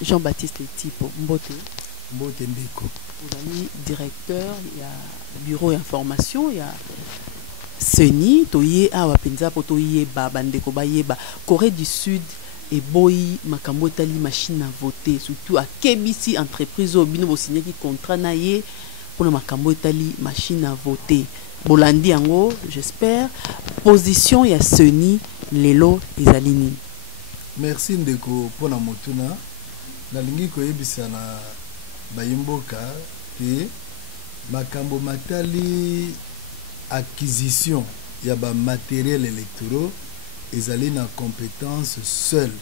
Jean-Baptiste Tipo Mbote. Mbote Ndeko. Vous avez directeur, il y a bureau d'information, il y a Seni, Toye Awa Penza, Potoye Ba, Bandeko Bayeba, Corée du Sud et Boyi, Makambo Tali, machine à voter, surtout à KBC, entreprise au Bino signé qui contrat naïe pour le Makambo Tali, machine à voter. Bolandi Ango, j'espère. Position, il y a Seni, Lelo et Zalini. Merci Ndeko pour la motuna. La lingi koyebisa na bayimboka te Makambo Matali acquisition ya ba matériel électoraux ezali na compétence seule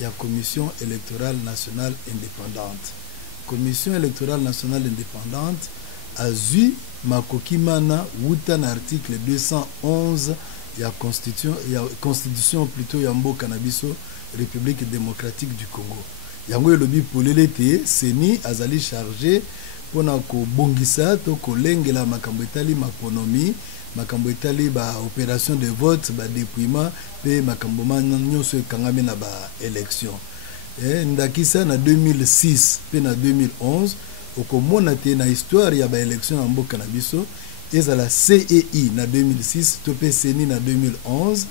ya commission électorale nationale indépendante. Commission électorale nationale indépendante a vu makokimana wuta na article 211 ya constitution plutôt ya mboka na biso République démocratique du Congo. Yango elobi polele te Seni azali chargé pona ko bongisa to ko lengela makambo etali maponomi makambo etali ba opération de vote ba dépouillement pe makambo nyonso ekangami na ba élection ndakisa na 2006 pe na 2011 okomona te na histoire ya ba élection na mboka na biso ezala CEI na 2006 to pe Seni na 2011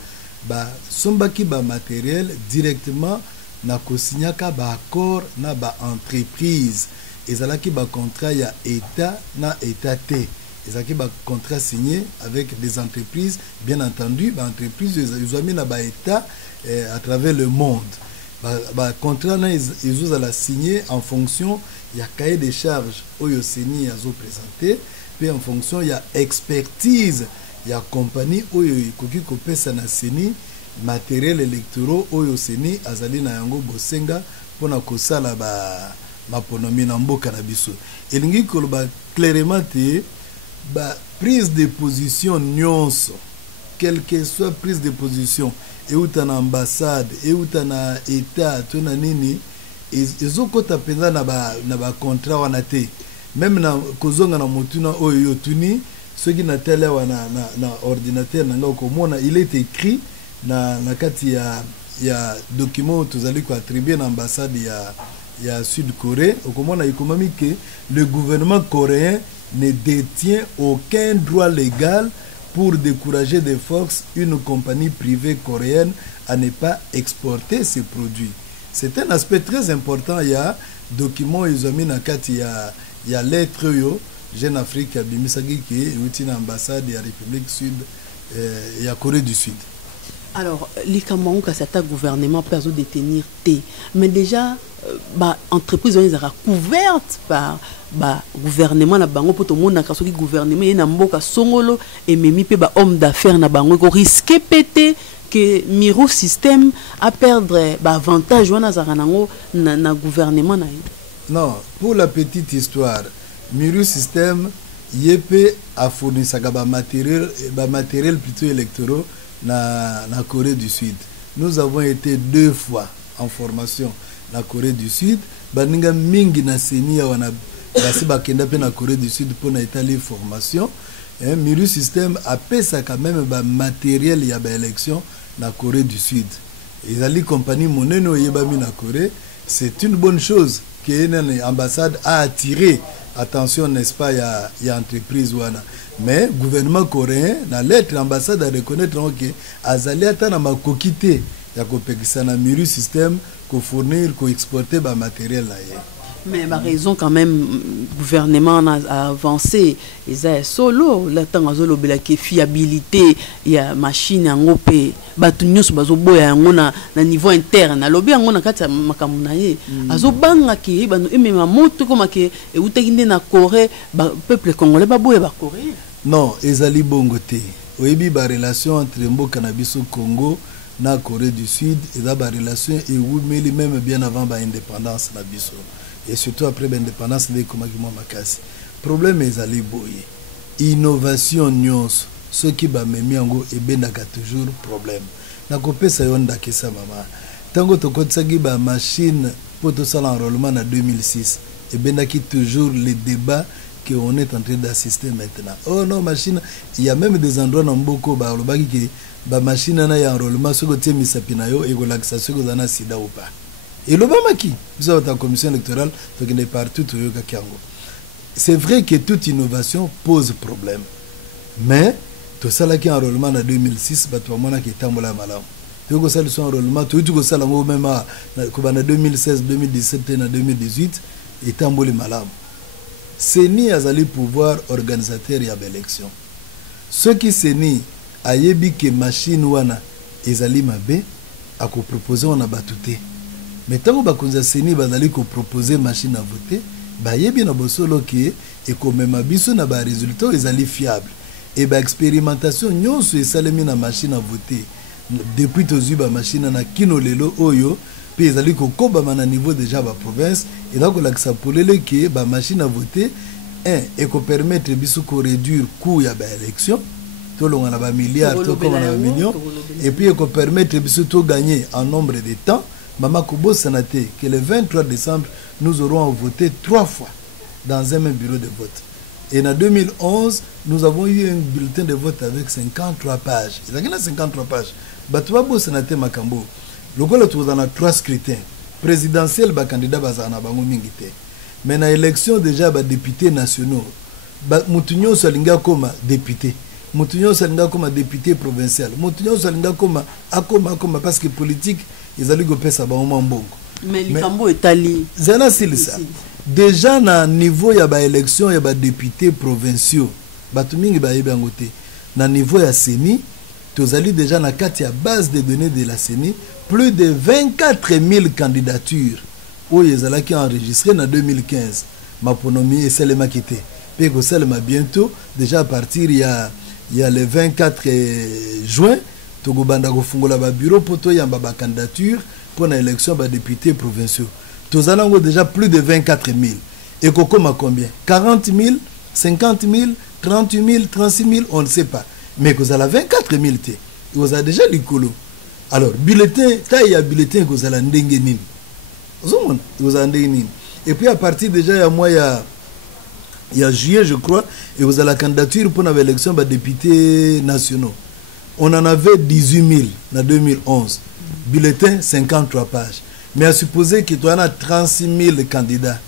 ba sombaki ba matériel directement na kosinyaka ba accord na ba entreprise ezalaki ba contrat ya état na état te ezalaki ba contrat signé avec des entreprises bien entendu ba entreprises ezami na ba état à travers le monde ba contrat na ezozala signé en fonction ya cahier de charges oyo Seni azo présenter puis en fonction ya expertise ya compagnie oyo ikoki kopesa na Seni matériel électoraux oyo Seni azali na yango bosenga pona kosala ba maponomi na mboka na biso elingi koloba clairement te ba prise de position nyonso quelle que soit prise de position euta na ambassade euta na état to na nini ezokota penza na ba contrat wana te même na kozonga na motuna oyo yotuni soki na tele wana na ordinateur nanga komona il est écrit na kati ya document tozali ko attribuer na ambassade ya Sud-Corée okomona ikomami que le gouvernement coréen ne détient aucun droit légal pour décourager de force une compagnie privée coréenne à ne pas exporter ses produits. C'est un aspect très important. Il y a document isomi na kati ya lettre yo Jeune Afrique bimisagi ki utina ambassade ya République Sud ya Corée du Sud. Alors, les Cameroun, quand c'est un gouvernement, peut détenir T. Mais déjà, entreprise sera couverte par gouvernement na bango pour tout le monde na kasoki gouvernement y na mboka songolo et memi pe ba homme d'affaires na bango ko risquer péter que Miro système à perdre avantage wana zaranango na gouvernement na. Non, pour la petite histoire, Miro système yepé a fourni ça ba matériel plutôt électoraux na Corée du Sud. Nous avons été 2 fois en formation na Corée du Sud. Baninga mingi na Seni wana basi bakenda pe na Corée du Sud pour na étaler formation. Miru système a pesa quand même ba matériel ya ba élection na Corée du Sud. Ezali compagnie moneno yebami na Corée, c'est une bonne chose que une ambassade a attiré attention n'est-ce pas ya entreprise wana. Mais gouvernement coréen na lettre ambassade a reconnaître que azali ata na makokité ya kopekisa na Miru système ko fournir ko exporter ba matériel là. Mais ma raison quand même gouvernement a avancé ils a solo la temps azolo bela ki fiabilité ya machine ngope batu nyonso bazoboya yango na niveau interne alobi yango na kati makambo na ye azobanga ki banu emema moto koma ke eutekinde na Corée peuple congolais baboya ba Corée. Non, ezali bongo te. Oyebi ba relation entre mboka na biso Congo na Corée du Sud et la relation et oumeli même bien avant ba indépendance na biso. Et surtout après l'indépendance de Komagimo Makasi. Problème ezali boye. Innovation nyonso ce qui ba memi yango ebendaka toujours problème. Na kopesa yonda kesa mama. Tango tokotsaki ba machine pour to sala enrôlement en 2006 ebendaki toujours les débats qu'on est en train d'assister maintenant. Oh non, machine, il y a même des endroits dans Mboko ba lobaki ke ba machine na ya enrôlement ce côté misapina yo et relaxation ko na sida ou pas. et l'Obama qui vous avez ta commission électorale donc il est partout toyoka kiango. C'est vrai que toute innovation pose problème, mais tout ça là qui enrôlement en 2006 bato mona qui tambola malam tu ko sala son enrôlement tu ko sala ngo même en 2016 2017 et en 2018 et tamboli malam seni azali pouvoir organisateur ya élection ceux qui seni ayebi que machine wana ezali mabe ako proposer on a batute mais tant ba konza seni bazali ko proposer machine à voter ba yebi na bosolo ke et ko même biso na ba résultat ezali fiable et ba expérimentation nyonso esalemi na machine à voter depuis tozuba machine na kino lelo oyo pe ezali ko koba na niveau déjà ba province et donc la ça polele ke ba machine à voter et ko permettre biso ko réduire coût ya ba élection to longa na ba milliards to comme na millions et puis ko permettre biso to gagner en nombre de temps mama kobo sanate que le 23 décembre nous aurons voté 3 fois dans un même bureau de vote. Et en 2011, nous avons eu un bulletin de vote avec 53 pages. Il y a 53 pages. Batouabo Senate Makambo. Le goal est 3 scrutins. Présidentiel, le candidat Bazana Bango Mingite. Mais dans l'élection, déjà, les députés nationaux. Moutounio Salinga comme député. Moutounio Salinga comme député provincial. Moutounio Salinga comme Akoma parce que politique, ils allaient goper ça au Mambongo. Mais le Cambo est allé. Zana Silisa. Déjà na niveau ya ba élection ya ba députés provinciaux batu mingi ba yeba ngote na niveau ya CENI tozali déjà na kati ya base de données de la CENI plus de 24 000 candidatures oyo ezalaki enregistré na 2015 maponomi eselema kite pe ko selema bientôt déjà à partir ya le 24 juin togobanda ko fungola ba bureau poto yamba ba candidature pour na élection ba députés provinciaux. Tous allons déjà plus de 24 000. Et Coco m'a combien 40 000, 50 000, 38 000, 36 000, on ne sait pas. Mais vous avez 24 000. Vous avez déjà du colo. Alors, bulletin, taille à bulletin, vous avez un denguenin. Vous avez un denguenin. Et puis à partir déjà, il y a juillet, je crois, et vous avez la candidature pour l'élection des députés nationaux. On en avait 18 000 en 2011. Bulletin, 53 pages. Mais à supposer qu'il y a 36 000 candidats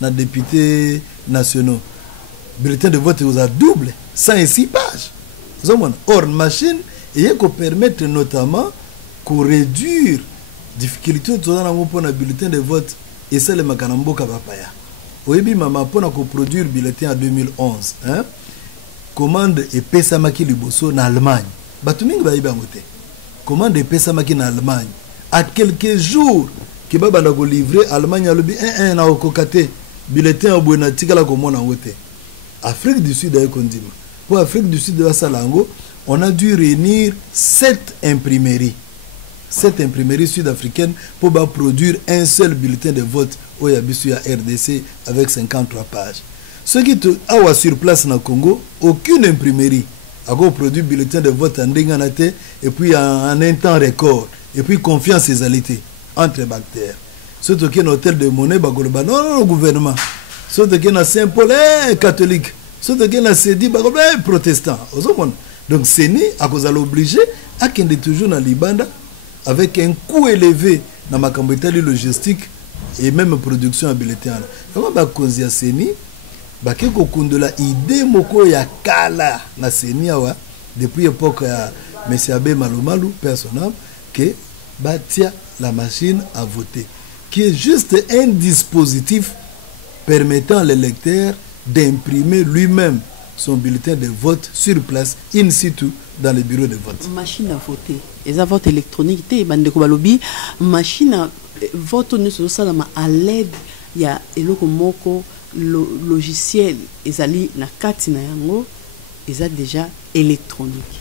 dans les députés nationaux. Le bulletin de vote vous a double, 106 pages. Or, machine, il peut permettre notamment qu'on réduire les difficultés pour le bulletin de vote et ça, le Makanambo Kabapaya. Oui, maman, pour produire le bulletin en 2011, commande et Pessamaki Liboso en Allemagne. Batuming va y bangote. Commande et Pessamaki en Allemagne. À quelques jours, qui va livrer Allemagne a le na okokate bulletin au buenatika la komona ngote Afrique du Sud ayo kondima pour Afrique du Sud de la Salango on a dû réunir 7 imprimeries sud-africaines pour produire un seul bulletin de vote au Yabisu à RDC avec 53 pages. Ce qui est sur place na Congo, aucune imprimerie a produit bulletin de vote en denganate et puis en un temps record et puis confiance et égalité entre bactères. Surtout qu'il y a un hôtel de monnaie, non, gouvernement. Surtout qu'il y a un Saint-Paul catholique. Surtout qu'il y a un Sédi protestant. Donc, c'est né à cause de l'obligé à qu'il y ait toujours dans l'Ibanda avec un coût élevé dans ma cambétale logistique et même production à bulletin. Comment va cause ya Séni? Bakeko kundula idée moko ya kala na Séni depuis l'époque ya M. Abe Malumalu, personnel, que batia la machine à voter, qui est juste un dispositif permettant à l'électeur d'imprimer lui-même son bulletin de vote sur place, in situ, dans le bureau de vote. Machine à voter, et ça vote électronique, machine à vote, nous sommes à l'aide, il y a le logiciel, ezali na kati na yango, eza déjà électronique.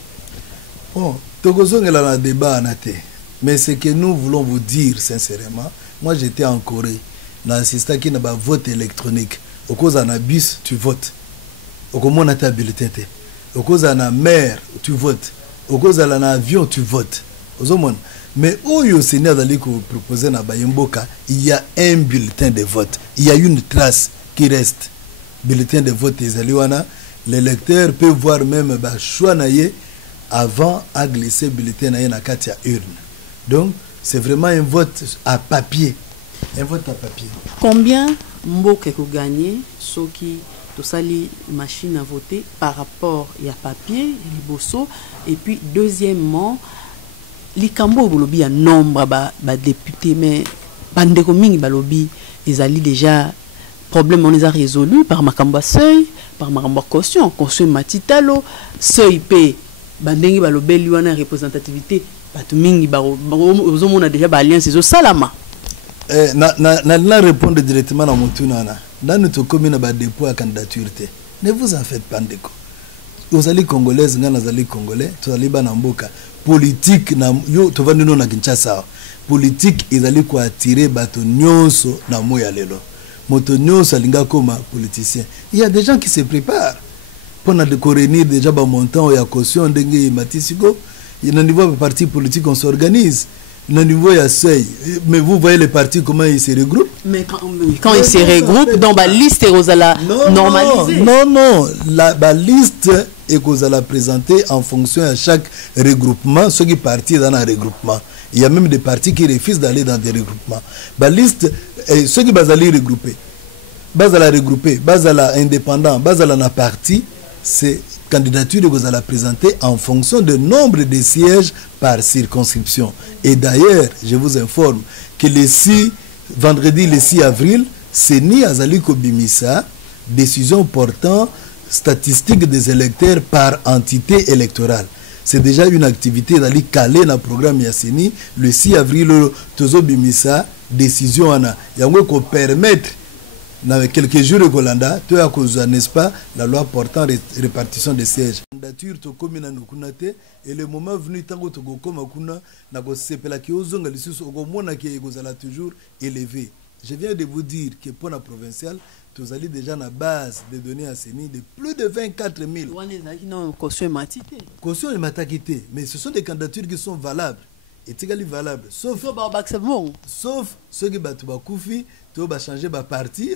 Bon, tokozong la na débat anate. Mais ce que nous voulons vous dire sincèrement, moi j'étais en Corée, dans un système qui n'a pas vote électronique. Au cause d'un bus, tu votes. Au cause d'un ta bulletin. Au cause d'un mer, tu votes. Au cause d'un avion, tu votes. Mais où il y a proposé na Bayimboka, il y a un bulletin de vote. Il y a une trace qui reste. Bulletin de vote des Aliwana. L'électeur peut voir même choix avant à glisser bulletin na katia urne. Donc, c'est vraiment un vote à papier. un vote à papier. Combien mboka ko gagner ceux qui tout ça les machines à voter par rapport à papier liboso et puis deuxièmement les cambo bolobi a nombre ba députés mais bande ko mingi balobi ils allaient déjà problème on les a résolu par makambo seuil par makambo caution matitalo seuil p bandengi balobeli wana représentativité batu mingi ba ozomona déjà ba alliance zo salama na répondre directement à mon tunana dans notre commune ba dépôt à candidature ne vous en faites pas ndeko ozali congolaise ngana zali congolais tozali bana mboka politique na yo tovandi no na Kinshasa politique ezali ko attirer bato nyonso na moya lelo moto nyonso alinga koma politicien il y a des gens qui se préparent pour na de réunir déjà ba montant ya caution ndenge matisigo il y a un niveau de parti politique on s'organise le niveau il y a seuil mais vous voyez les partis comment ils se regroupent mais quand ils se regroupent dans la liste Rosala normalisée non la liste est qu'on la présenter en fonction à chaque regroupement ceux qui partent dans un regroupement il y a même des partis qui refusent d'aller dans des regroupements la liste ceux qui vont aller regrouper bazala indépendant bazala na parti c'est candidature que vous allez présenter en fonction du nombre de sièges par circonscription. Et d'ailleurs, je vous informe que vendredi le 6 avril, CENI Azali Kobimisa, décision portant statistiques des électeurs par entité électorale. C'est déjà une activité d'aller caler dans le programme Yasseni. Le 6 avril, Tozo Bimisa, décision ana. Yango ko permettre dans quelques jours de Golanda, tu as causé, n'est-ce pas, la loi portant répartition des sièges. Candidature to commune nukunate et le moment venu tango to gokoma kuna na go sepela ki ozonga lisusu okomona ki ekozala toujours élevé. Je viens de vous dire que pour la provinciale, tu allez déjà na base de données à CENI de plus de 24 000. Non, caution matité. Caution et matakité, mais ce sont des candidatures qui sont valables. Et également valables. Sauf ceux qui battent Bakoufi, tu vas changer de parti,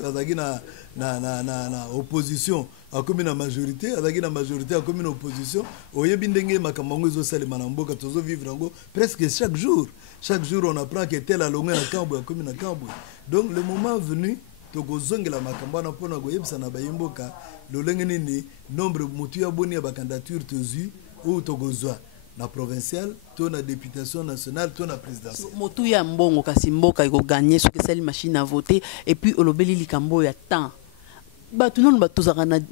na opposition, à comme une majorité, à la majorité, à comme une opposition. Au Yébindenge, Makamango, Zosali Manamboka, Tozo vivre presque chaque jour. Chaque jour, on apprend que tel a longué à Cambou, à comme une Cambou. Donc, le moment venu, Togo Zongela Makambana Pona Goyeb Sanabayimboka, le Lengenini, nombre Moutuya Boni à candidature Tozu, ou Togozoa. La provinciale, ton la députation nationale, ton la présidentielle. Motuya mbongo kasi mboka iko gagner ce que c'est la machine à voter et puis olobeli likambo ya temps. Ba tout non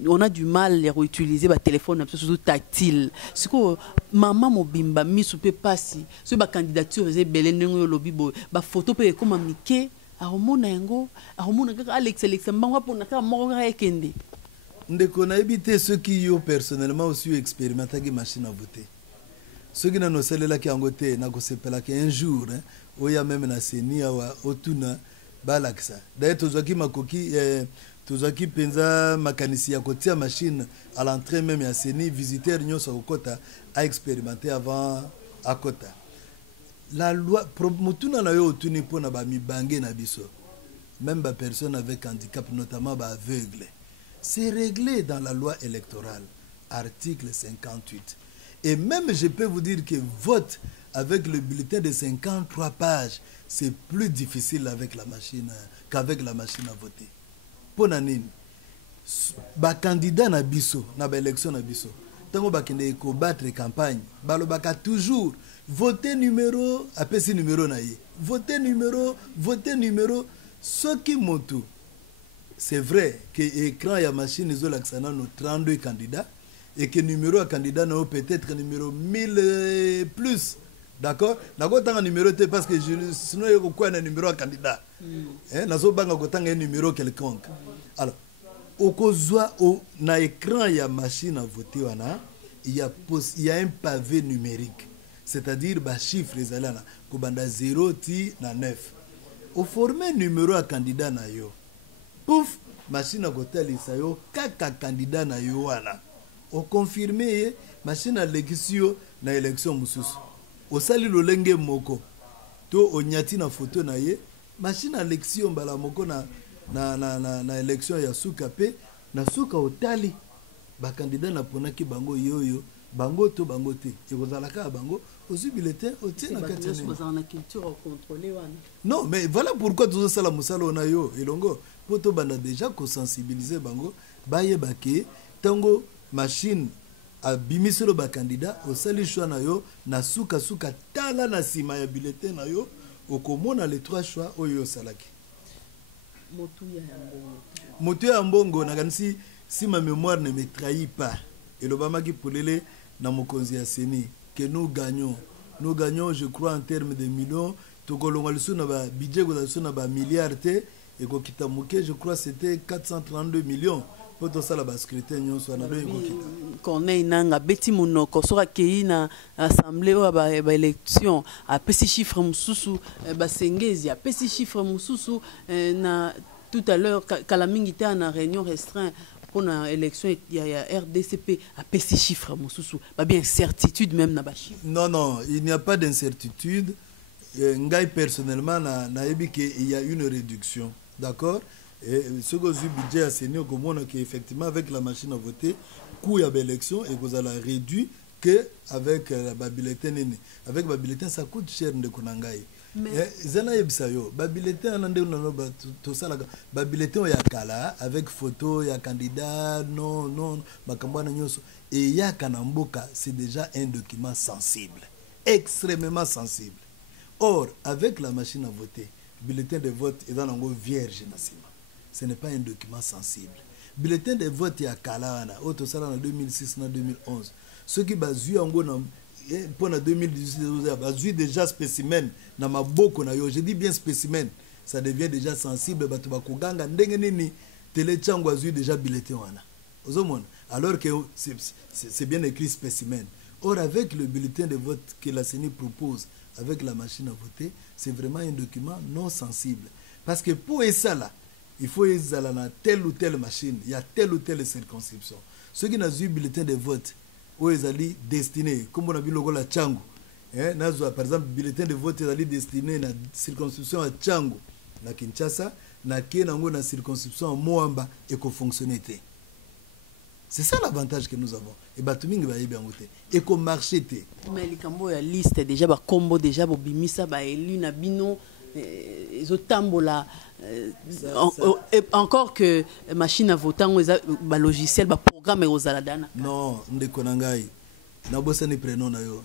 on a du mal à utiliser ba téléphone surtout tactile. C'est que maman mobimba mi soupe passi. Ce ba candidature faisait belé ndenge lobi bo ba photo pe comme mike a homona ngo a homona kaka Alex mbangwa pona ka moko ka ekende. Ndeko na éviter ceux qui yo personnellement aussi expérimenté la machine à voter. Ceux qui n'ont pas qui ont voté, un jour, il y a même na CENI awa otuna balaksa. D'ailleurs, tozaki makoki, tozaki penza makanisi ya kotia machine à l'entrée même ya CENI, visiteur nyosa okota a expérimenté avant à kota. La loi mutuna na yo otuni pona ba mibange na biso. Même ba personne avec handicap, notamment ba aveugle. C'est réglé dans la loi électorale, article 58. Et même, je peux vous dire que vote avec le bulletin de 53 pages, c'est plus difficile avec la machine qu'avec la machine à voter. Pour nanine, ba candidat na biso, na ba élection na biso, tango ba kende ko battre campagne, balo baka toujours voter numéro, apesi numéro na ye. Voter numéro, ce qui monte. C'est vrai que l'écran et la machine ils ont l'accès nos 32 candidats. Et que numéro à candidat n'a peut-être numéro 1000 plus. D'accord? D'accord, tant un numéro parce que sinon il y a un numéro à candidat. Un numéro quelconque. Alors, au cause na écran il y a machine à voter il y a un pavé numérique. C'est-à-dire bah chiffre les alana kobanda 0 ti na 9. Au former numéro à candidat na yo. Pouf, machine à voter lisayo kaka candidat na yo wana. Au confirmé machine à l'élection na élection mususu au sali lolenge moko to onyati na photo na ye machine à élection bala moko na élection ya suka pe na suka otali ba candidat na ponaki bango yoyo bango to bango te ekozalaka bango ozwi bulletin otie na kati ya nini na culture contrôler wana. Non, mais voilà pourquoi tout ça la musala na yo elongo poto banda déjà ko sensibiliser bango bayeba ke tango machine a bimisolo ba candidat osali choix na yo na suka tala na sima ya bulletin na yo okomona les trois choix oyo salaki motu ya mbongo na kanisi si ma mémoire ne me trahit pas et l'Obama qui polele na mokonzi ya seni que nous gagnons je crois en termes de millions tokolonga lisu na ba budget ko lisu na ba milliards te et ko kitamuke je crois c'était 432 millions pour tout ça la bascrité nyonso na do Corneille nanga beti monoko soka kei na assemblée ou ba élection a pesi chiffre mususu ba sengezi a pesi chiffre mususu na tout à l'heure kalamingi ta na réunion restreinte pour la élection il y a RDCP a pesi chiffre mususu ba bien certitude même na ba chiffre. Non, il n'y a pas d'incertitude. Ngai personnellement na yebi que il y a une réduction, d'accord? Et ce que le budget a séné au Gomona qui effectivement avec la machine à voter coût à l'élection et vous allez réduire que avec la bulletin avec la bulletin ça coûte cher de konangai. Mais zana yebsayo ba bulletin anande no ba to ça la bulletin ya kala avec photo ya candidat non makambana nyoso et ya kanamboka c'est déjà un document sensible, extrêmement sensible. Or avec la machine à voter bulletin de vote est dans un vierge nassima. Ce n'est pas un document sensible. Bulletin de vote ya kalana auto sala en 2006 na 2011 ceux qui basu yango na pour 2018 basu déjà spécimen na maboko na yo, je dis bien spécimen, ça devient déjà sensible batu bakuganga ndenge nini télé chango azu déjà bulletin wana ozomona alors que c'est bien écrit spécimen. Or avec le bulletin de vote que la CENI propose avec la machine à voter, c'est vraiment un document non sensible parce que pour ça là il faut qu'ils aient telle ou telle machine, il y a telle ou telle circonscription. Ceux qui n'ont eu bulletin de vote, où ils allaient destiné, comme on a vu le logo la Tchango, par exemple, bulletin de vote, ils allaient destiné à la circonscription à Tchango, na Kinshasa, na Kenango, na circonscription à Moamba, et qu'on fonctionnait. C'est ça l'avantage que nous avons. Et Batumingi va y bien goûter. Et qu'on marchait. Mais les cambo la liste déjà, ba combo déjà, ba bimisa, ba élu na bino. Zotambola encore que machine à voter ba logiciel ba programme aux aladana non ndeko nangai na bossa ni prénom na yo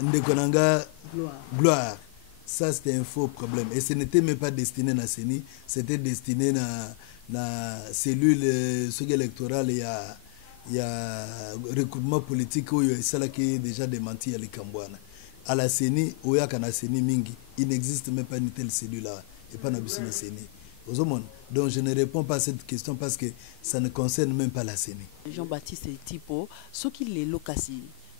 ndeko nanga gloire ça c'était un faux problème et ce n'était même pas destiné na CENI, c'était destiné na cellule électorale il y a recrutement politique où il ça là qui est déjà démenti à l'Ikambwana. À la CENI, il n'existe même pas une telle cellule-là. Et pas dans la CENI. Donc je ne réponds pas à cette question parce que ça ne concerne même pas la CENI. Jean-Baptiste Tipo, ce qui est local,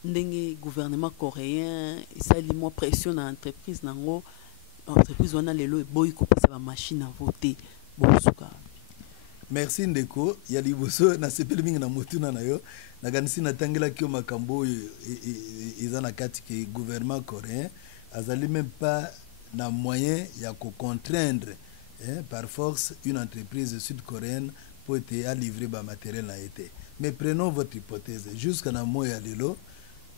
le gouvernement coréen, ça lui met pression dans l'entreprise, l'entreprise on a les lois et boycott sa machine à voter. Merci Ndeko, il y a des bosso na sepeli mingi na motuna na yo na ganisi na tangela kio makambo izana kati ke gouvernement coréen azali même pas na moyen ya ko contraindre par force une entreprise sud-coréenne pour être à livrer ba matériel na été. Mais prenons votre hypothèse jusqu'à na moya lelo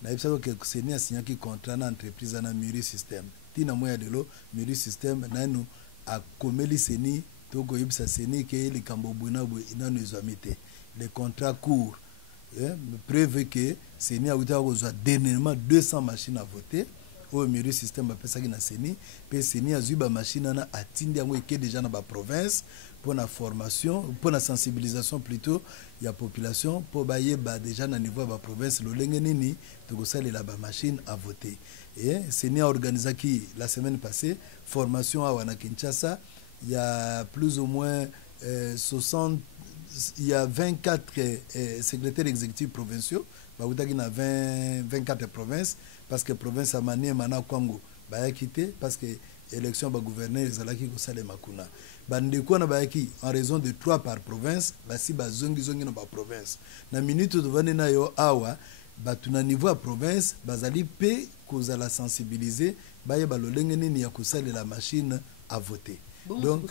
na ibsako ke CENI a signé qui contrat na entreprise na Muri System. Tina moya lelo Muri System na nous a komeli CENI Togo Ibsa Seni que les Cambobunabo les contrats courts prévoient que Seni a besoin dernièrement 200 machines à voter au milieu système après ça qui na Seni puis Seni a zuba machine na atindi yango qui déjà dans la province pour la formation pour la sensibilisation plutôt il y a population pour bailler déjà na niveau de la province le lenge nini Togo sali la machine à voter et Seni a organisé qui la semaine passée formation à Wana Kinshasa. Il y a plus ou moins 60, il y a 24 secrétaires exécutifs provinciaux. Il y a 24 provinces, parce que la province a mané Mana Kwango, a quitté, parce que l'élection va gouverner les Alaki Kosale Makuna. En raison de 3 par province, si Bazongi Zongi dans la province. Na minute de Vanena Yo Awa, batuna niveau à province, bazali pe kozala sensibiliser, baye balolengeni ni ya kusali la machine à voter. Donc,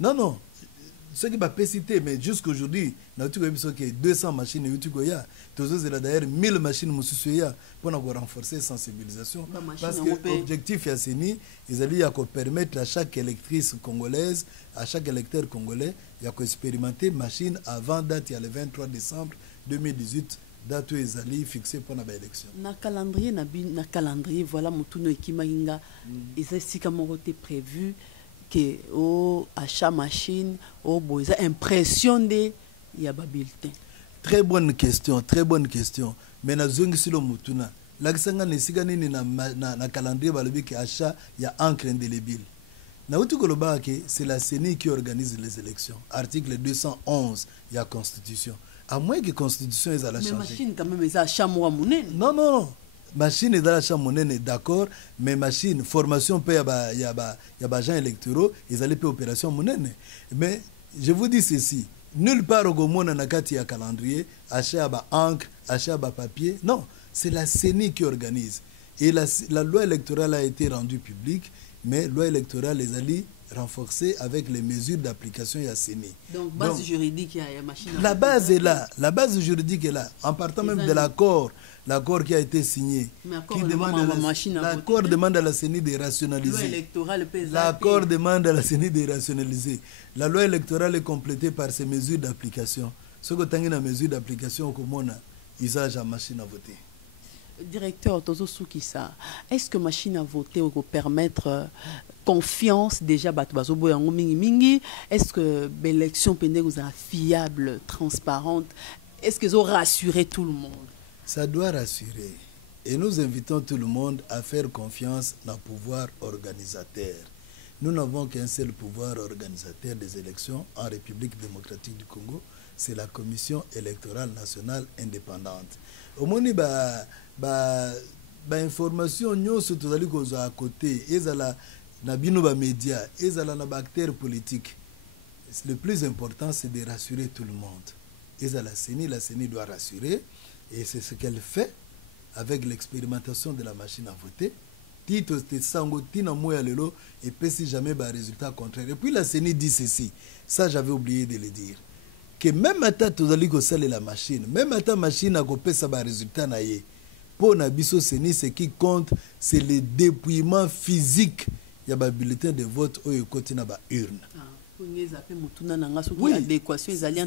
non, non. Ce qui va citer, mais jusqu'aujourd'hui, nous avons 200 machines et d'ailleurs 1000 machines pour renforcer la sensibilisation. Parce que l'objectif est de permettre à chaque électrice congolaise, à chaque électeur congolais, d'expérimenter machine avant date le 23 décembre 2018. Date où ils allaient fixer pour l'élection. Na calendrier, voilà, Moutuno et Kimainga, ils ont prévu que achat machine, impression de yaba bulletin. Très bonne question, très bonne question. Mais na zongi silo Mutuna, l'aksanga ne sigani ni na calendrier balobi que achat ya encre indélébile. Na utu koloba que c'est la CENI qui organise les élections. Article 211 de la Constitution. À moins que la Constitution est à la changer. Mais machine quand même est à chamoua mounene. Non, non, non. Machine est dans la chambre monnaie, d'accord, mais machine, formation, il y a gens électoraux, ils allaient payer opération monnaie. Mais je vous dis ceci, nulle part au monde on a un calendrier, achat à encre, achat à papier. Non, c'est la CENI qui organise. Et la loi électorale a été rendue publique, mais la loi électorale les allie renforcée avec les mesures d'application à CENI. Donc, base juridique, il y a machine. La base est là, la base juridique est là, en partant même de l'accord qui a été signé, qui demande l'accord demande à la CENI de rationaliser. L'accord demande à la CENI de rationaliser. La loi électorale est complétée par ces mesures d'application. Ce que tu as une mesure d'application, comme usage à machine à voter. Directeur Tozo Soukissa, est-ce que machine à voter va permettre confiance déjà est-ce que l'élection sera fiable, transparente? Est-ce qu'ils ont rassuré tout le monde? Ça doit rassurer. Et nous invitons tout le monde à faire confiance dans le pouvoir organisateur. Nous n'avons qu'un seul pouvoir organisateur des élections en République démocratique du Congo, c'est la Commission électorale nationale indépendante. Au moins, information nyonso tozali kozwa à côté ezala na bino ba média ezala na ba acteurs politiques. Le plus important c'est de rassurer tout le monde. La CENI doit rassurer et c'est ce qu'elle fait avec l'expérimentation de la machine à voter. Tito Tessango tina moya lelo et puis si jamais ba résultat contraire. Et puis la CENI dit ceci, ça j'avais oublié de le dire. Que même à ta tozali ko sale la machine, même à ta machine a ko pesa ba résultat na ye. Pour Nabiso Seni, ce qui compte, c'est le dépouillement physique. Il y a un bulletin de vote où il y a une urne. Oui.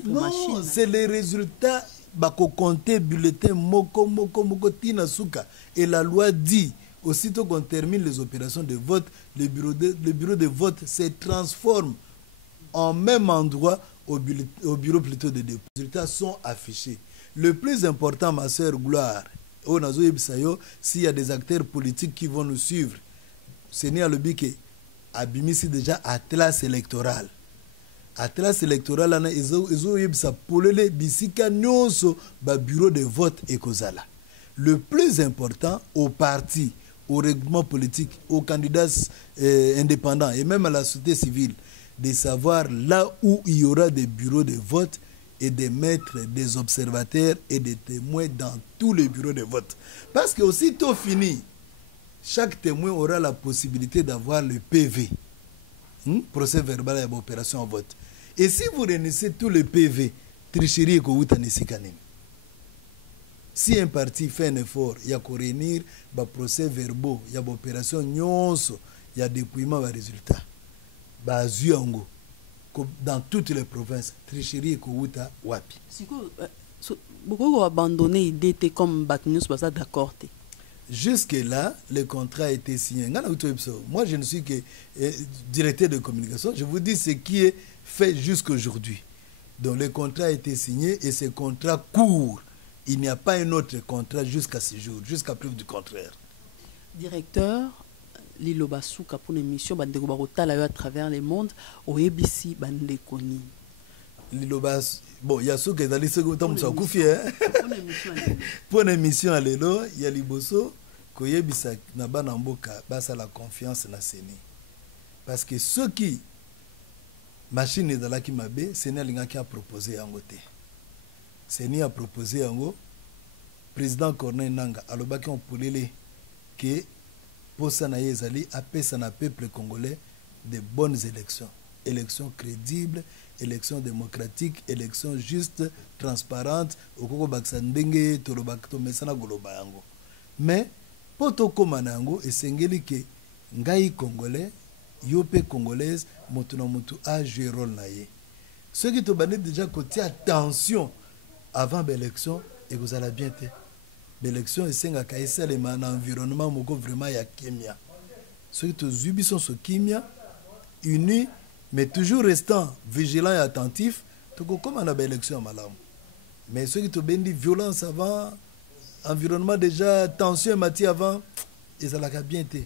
Non, c'est les résultats. Bako compter bulletin moko tina suka. Et la loi dit, aussitôt qu'on termine les opérations de vote, le bureau de vote se transforme en même endroit au bureau plutôt de dépôt. Les résultats sont affichés. Le plus important, ma sœur Gloire, s'il y a des acteurs politiques qui vont nous suivre, c'est né à l'objet abimisi déjà atlas électoral. Atlas électoral, ils ont polele bisika nyonso ba bureau de vote et kozala. Le plus important aux partis, aux règlements politiques, aux candidats indépendants et même à la société civile, de savoir là où il y aura des bureaux de vote et de mettre des observateurs et des témoins dans tous les bureaux de vote. Parce que aussitôt fini, chaque témoin aura la possibilité d'avoir le PV, procès verbal et opération en vote. Et si vous réunissez tous les PV, tricherie et koutanisikane. Si un parti fait un effort, il y a qu'à réunir des procès verbaux, il y a des opérations nyonso, il y a des dépouillements de résultats. Bazuango. Dans toutes les provinces, tricherie et kouta wapi. Beaucoup abandonné l'idée comme Batnius Baza d'accord. Jusque-là, le contrat a été signé. Moi, je ne suis que directeur de communication. Je vous dis ce qui est fait jusqu'aujourd'hui. Donc, le contrat a été signé et ce contrat court. Il n'y a pas un autre contrat jusqu'à ce jour, jusqu'à preuve du contraire. Directeur, Lilo Basuka pour l'émission Bandeko Barotala à travers le monde au ABC Bandeko ni. Lilo Bas bon, il y a ceux qui ont dit pour l'émission à l'élo, il y a Liboso Koyebisa Nabana Mboka basa la confiance na CENI. Parce que ceux qui machine dans la Kimabe, CENI a proposé en côté. CENI a proposé en go président Corneille Nanga alobaki on polele que pour ça na yezali apesa na peuple congolais de bonnes élections. Élections crédibles, élections démocratiques, élections justes, transparentes. Mais, pour tout komanango, et sengeli que ngai congolais, yope congolaise, motu na motu a joué rôle na ye. Ceux qui te bandent déjà côté attention avant l'élection, et vous allez bien te. L'élection, c'est un environnement vraiment ya kimia. Ceux qui te zubis sont ce kimia, unis, mais toujours restant vigilants et attentifs, comme on a l'élection malam. Mais ceux qui te bandent violence avant, environnement déjà, tension et matière avant, ils allaient bien te.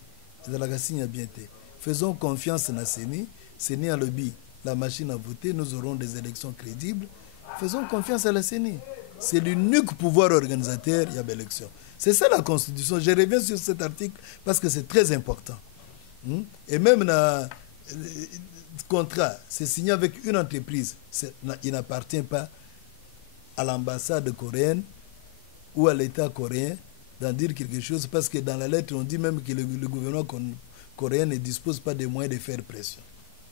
Ils allaient signer bien te. Faisons confiance à CENI. CENI a lobby. La machine à voter, nous aurons des élections crédibles. Faisons confiance à la CENI. C'est l'unique pouvoir organisateur, il y a l'élection. C'est ça la Constitution. Je reviens sur cet article parce que c'est très important. Et même le contrat, c'est signé avec une entreprise. Il n'appartient pas à l'ambassade coréenne ou à l'État coréen d'en dire quelque chose parce que dans la lettre, on dit même que le gouvernement coréen ne dispose pas des moyens de faire pression.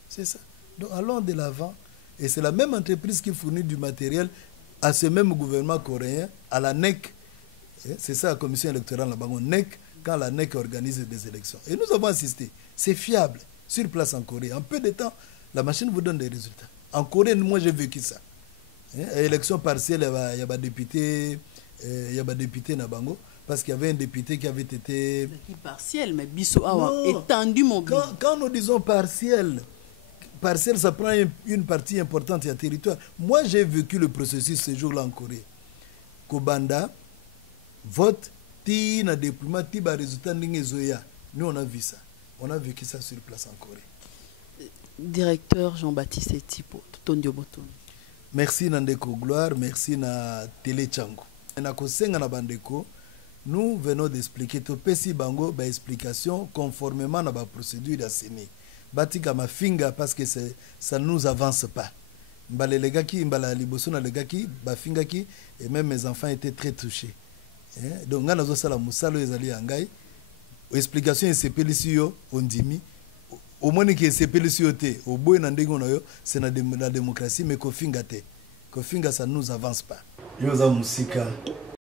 C'est ça. Donc allons de l'avant. Et c'est la même entreprise qui fournit du matériel à ce même gouvernement coréen, à la NEC. C'est ça la commission électorale là-bas, NEC, quand la NEC organise des élections. Et nous avons assisté. C'est fiable. Sur place en Corée. En peu de temps, la machine vous donne des résultats. En Corée, moi j'ai vécu ça. Élection partielle, il y a des députés, Nabango, parce qu'il y avait un député qui avait été... Partiel, mais Bissot a étendu mon but. Quand nous disons partiel, ça prend une partie importante du territoire. Moi, j'ai vécu le processus ce jour-là en Corée. Kobanda, vote, ti na déploiement, ti ba résultat n'ingezoya. Nous, on a vu ça. On a vécu ça sur place en Corée. Directeur Jean-Baptiste Etipo, Tondio Boton. Merci Nandeko Gloire, merci na Télé Tchango. Na kosenga na bandeko, nous venons d'expliquer to pesi bango ba explication conformément à la procédure de CENI. Batika ma finga parce que ça ne nous avance pas. Mbale legaki, mbala liboso na legaki, ba finga ki, et même mes enfants étaient très touchés. Donc nga nazo sala musalo ezali angai. Explication et sepeli siyo ondimi. Au moins que sepeli siyo te, au boy na ndengo na yo, c'est la démocratie mais ko finga te. Ko finga ça ne nous avance pas. Yoza musika